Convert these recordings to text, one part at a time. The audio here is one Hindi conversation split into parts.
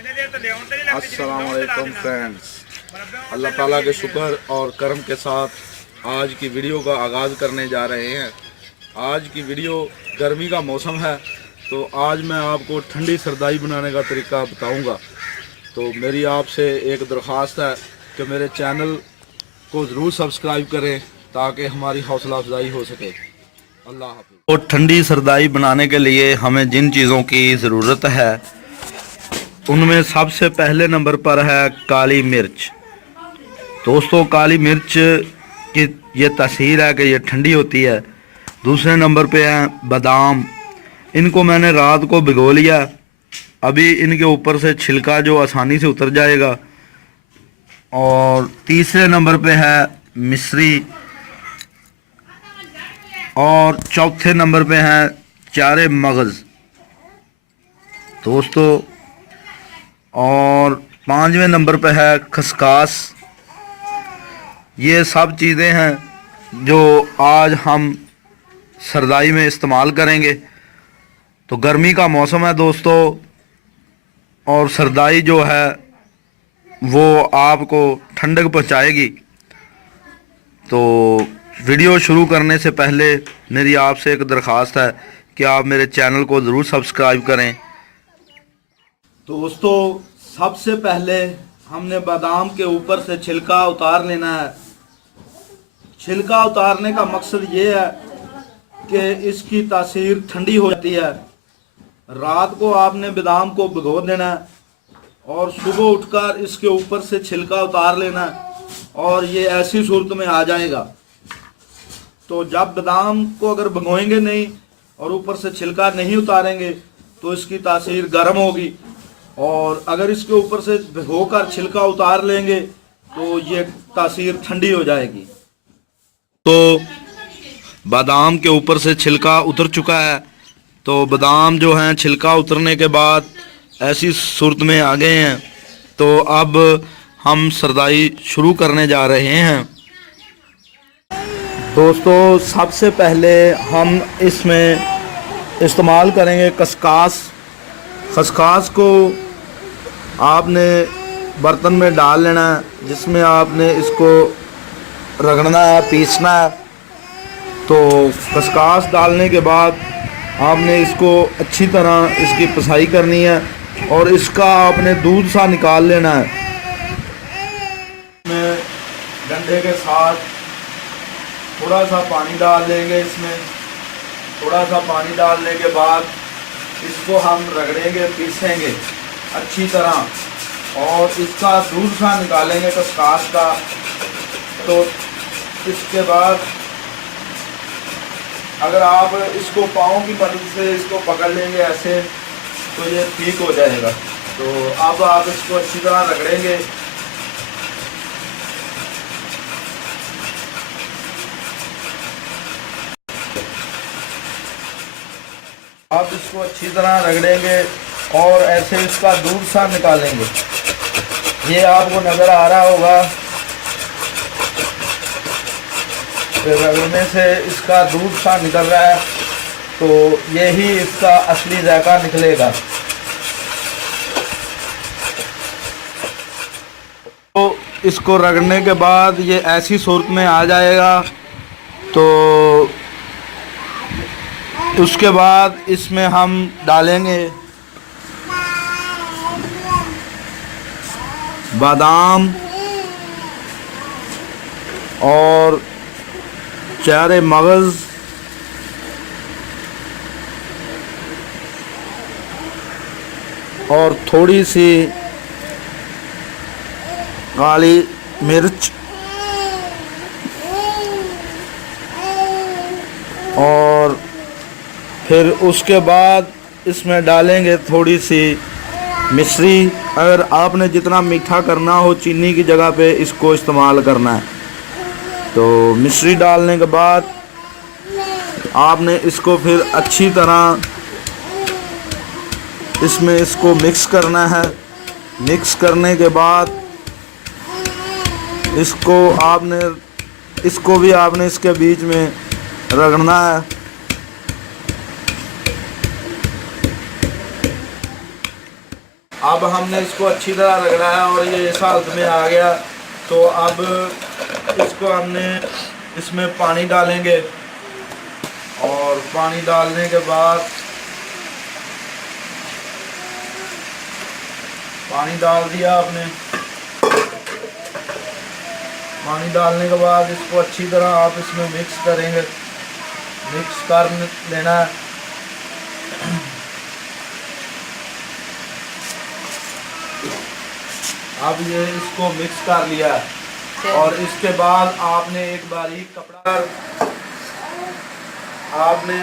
अस्सलाम वालेकुम फ्रेंड्स, अल्लाह ताला के शुक्र और करम के साथ आज की वीडियो का आगाज़ करने जा रहे हैं। आज की वीडियो गर्मी का मौसम है, तो आज मैं आपको ठंडी सरदाई बनाने का तरीका बताऊंगा। तो मेरी आपसे एक दरख्वास्त है कि मेरे चैनल को ज़रूर सब्सक्राइब करें ताकि हमारी हौसला अफजाई हो सके। अल्लाह हाफ़िज़। तो ठंडी सरदाई बनाने के लिए हमें जिन चीज़ों की ज़रूरत है उनमें सबसे पहले नंबर पर है काली मिर्च। दोस्तों, काली मिर्च की ये तासीर है कि ये ठंडी होती है। दूसरे नंबर पे है बादाम। इनको मैंने रात को भिगो लिया, अभी इनके ऊपर से छिलका जो आसानी से उतर जाएगा। और तीसरे नंबर पे है मिश्री, और चौथे नंबर पे है चारे मगज़ दोस्तों, और पांचवें नंबर पे है खसकास। ये सब चीज़ें हैं जो आज हम सरदाई में इस्तेमाल करेंगे। तो गर्मी का मौसम है दोस्तों, और सरदाई जो है वो आपको ठंडक पहुंचाएगी। तो वीडियो शुरू करने से पहले मेरी आपसे एक दरख्वास्त है कि आप मेरे चैनल को ज़रूर सब्सक्राइब करें। दोस्तों, सबसे पहले हमने बादाम के ऊपर से छिलका उतार लेना है। छिलका उतारने का मकसद ये है कि इसकी तासीर ठंडी हो जाती है। रात को आपने बादाम को भिगो देना है और सुबह उठकर इसके ऊपर से छिलका उतार लेना है, और ये ऐसी सूरत में आ जाएगा। तो जब बादाम को अगर भिगोएंगे नहीं और ऊपर से छिलका नहीं उतारेंगे तो इसकी तासीर गर्म होगी, और अगर इसके ऊपर से भिगोकर छिलका उतार लेंगे तो ये तासीर ठंडी हो जाएगी। तो बादाम के ऊपर से छिलका उतर चुका है। तो बादाम जो हैं छिलका उतरने के बाद ऐसी सूरत में आ गए हैं। तो अब हम सरदाई शुरू करने जा रहे हैं। दोस्तों, सबसे पहले हम इसमें इस्तेमाल करेंगे खसकास। खसकास को आपने बर्तन में डाल लेना है, जिसमें आपने इसको रगड़ना है, पीसना है। तो खसकास डालने के बाद आपने इसको अच्छी तरह इसकी पिसाई करनी है, और इसका आपने दूध सा निकाल लेना है। इसमें डंडे के साथ थोड़ा सा पानी डाल लेंगे। इसमें थोड़ा सा पानी डालने के बाद इसको हम रगड़ेंगे, पीसेंगे अच्छी तरह, और इसका दूध सा निकालेंगे खसकास का। तो इसके बाद अगर आप इसको पाँव की मदद से इसको पकड़ लेंगे ऐसे, तो ये ठीक हो जाएगा। तो अब आप इसको अच्छी तरह रगड़ेंगे। आप इसको अच्छी तरह रगड़ेंगे और ऐसे इसका दूध सा निकालेंगे। ये आपको नज़र आ रहा होगा कि रगड़ने से इसका दूध सा निकल रहा है, तो यही इसका असली जायका निकलेगा। तो इसको रगड़ने के बाद ये ऐसी सूरत में आ जाएगा। तो उसके बाद इसमें हम डालेंगे बादाम और चारे मगज़, और थोड़ी सी काली मिर्च, और फिर उसके बाद इसमें डालेंगे थोड़ी सी मिश्री। अगर आपने जितना मीठा करना हो चीनी की जगह पे इसको इस्तेमाल करना है। तो मिश्री डालने के बाद आपने इसको फिर अच्छी तरह इसमें इसको मिक्स करना है। मिक्स करने के बाद इसको भी आपने इसके बीच में रगड़ना है। अब हमने इसको अच्छी तरह रगड़ा है और ये इस हालत में आ गया। तो अब इसको हमने इसमें पानी डालेंगे और पानी डालने के बाद पानी डाल दिया आपने। पानी डालने के बाद इसको अच्छी तरह आप इसमें मिक्स करेंगे, मिक्स कर लेना है। अब ये इसको मिक्स कर लिया और इसके बाद आपने एक बारीक कपड़ा आपने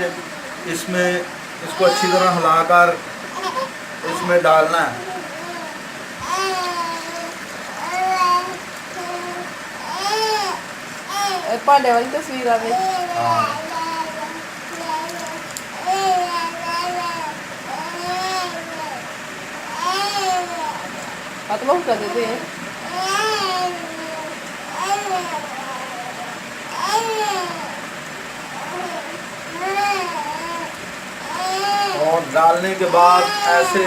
इसमें इसको अच्छी तरह हिलाकर इसमें डालना है। भांडे वाली तस्वीर आ गई। हाथ बहुत कर देते हैं। और डालने के बाद ऐसे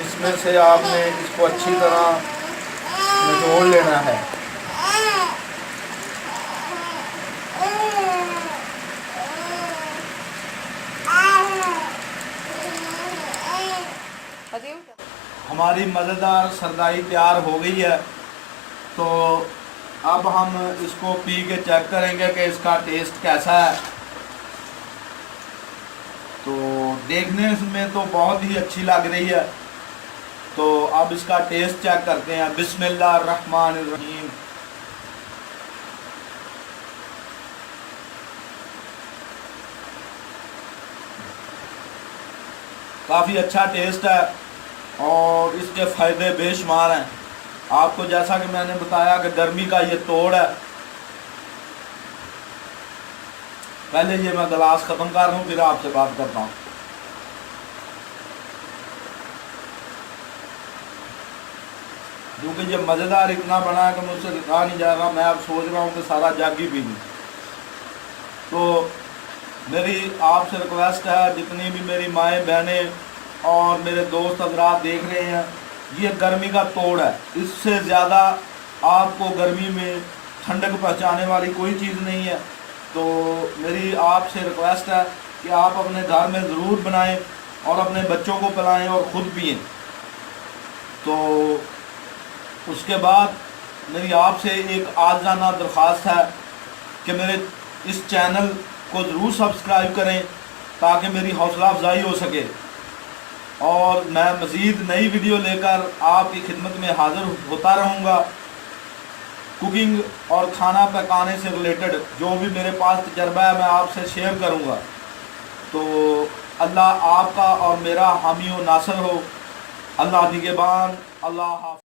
इसमें से आपने इसको अच्छी तरह निचोड़ लेना है। हमारी मज़ेदार सरदाई तैयार हो गई है। तो अब हम इसको पी के चेक करेंगे कि इसका टेस्ट कैसा है। तो देखने में तो बहुत ही अच्छी लग रही है। तो अब इसका टेस्ट चेक करते हैं। बिस्मिल्लाहिर्रहमानिर्रहीम। काफ़ी अच्छा टेस्ट है और इसके फ़ायदे बेशुमार हैं। आपको जैसा कि मैंने बताया कि गर्मी का ये तोड़ है। पहले ये मैं गिलास ख़त्म कर लूँ फिर आपसे बात करता हूँ। क्योंकि ये मज़ेदार इतना बना है कि मुझसे रहा नहीं जा रहा। मैं अब सोच रहा हूँ कि सारा जग ही पी लूँ। तो मेरी आपसे रिक्वेस्ट है, जितनी भी मेरी माएँ बहनें और मेरे दोस्त हज़रात देख रहे हैं, ये गर्मी का तोड़ है। इससे ज़्यादा आपको गर्मी में ठंडक पहुँचाने वाली कोई चीज़ नहीं है। तो मेरी आपसे रिक्वेस्ट है कि आप अपने घर में ज़रूर बनाएं और अपने बच्चों को पिलाएं और ख़ुद पिएं। तो उसके बाद मेरी आपसे एक आज़ाना दरख्वास्त है कि मेरे इस चैनल को ज़रूर सब्सक्राइब करें ताकि मेरी हौसला अफजाई हो सके और मैं मज़ीद नई वीडियो लेकर आपकी खिदमत में हाज़िर होता रहूँगा। कुकिंग और खाना पकाने से रिलेटेड जो भी मेरे पास तजर्बा है मैं आपसे शेयर करूँगा। तो अल्लाह आपका और मेरा हामी व नासर हो। अल्लाह निगहबान। अल्लाह हाफ़िज़।